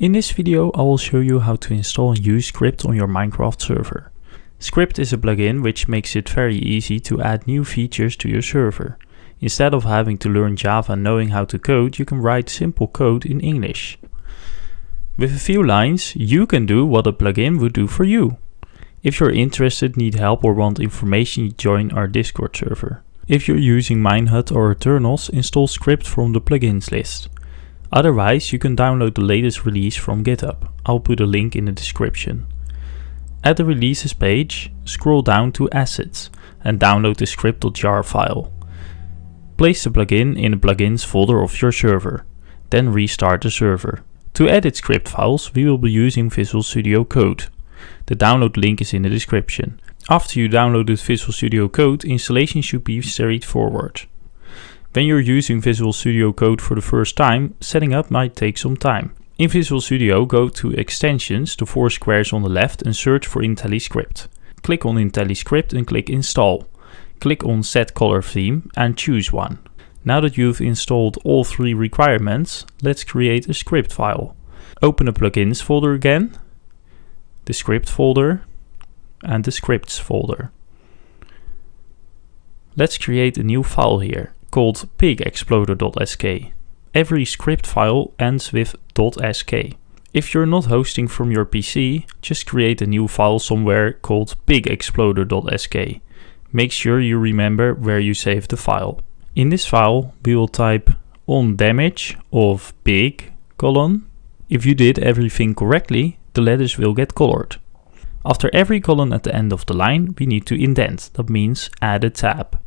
In this video I will show you how to install and use Skript on your Minecraft server. Skript is a plugin which makes it very easy to add new features to your server. Instead of having to learn Java and knowing how to code, you can write simple code in English. With a few lines, you can do what a plugin would do for you. If you're interested, need help or want information, join our Discord server. If you're using Minehut or Eternals, install Skript from the plugins list. Otherwise, you can download the latest release from GitHub. I'll put a link in the description. At the releases page, scroll down to Assets and download the script.jar file. Place the plugin in the plugins folder of your server, then restart the server. To edit script files, we will be using Visual Studio Code. The download link is in the description. After you downloaded Visual Studio Code, installation should be straightforward. When you're using Visual Studio Code for the first time, setting up might take some time. In Visual Studio, go to Extensions, the 4 squares on the left, and search for IntelliSkript. Click on IntelliSkript and click Install. Click on Set Color Theme and choose one. Now that you've installed all 3 requirements, let's create a script file. Open the Plugins folder again, the Script folder, and the Scripts folder. Let's create a new file here, called pigexploder.sk. Every script file ends with .sk. If you're not hosting from your PC, just create a new file somewhere called pigexploder.sk. Make sure you remember where you saved the file. In this file, we will type on damage of pig, colon. If you did everything correctly, the letters will get colored. After every colon at the end of the line, we need to indent. That means add a tab.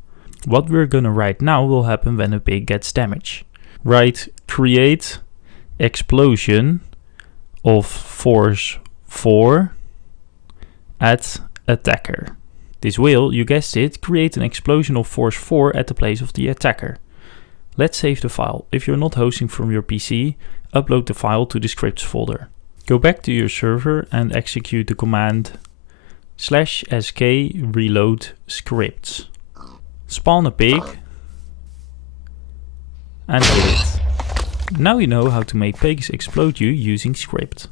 What we're gonna write now will happen when a pig gets damaged. Write create explosion of force 4 at attacker. This will, you guessed it, create an explosion of force 4 at the place of the attacker. Let's save the file. If you're not hosting from your PC, upload the file to the scripts folder. Go back to your server and execute the command /sk reload scripts. Spawn a pig and hit it. Now you know how to make pigs explode you using Skript.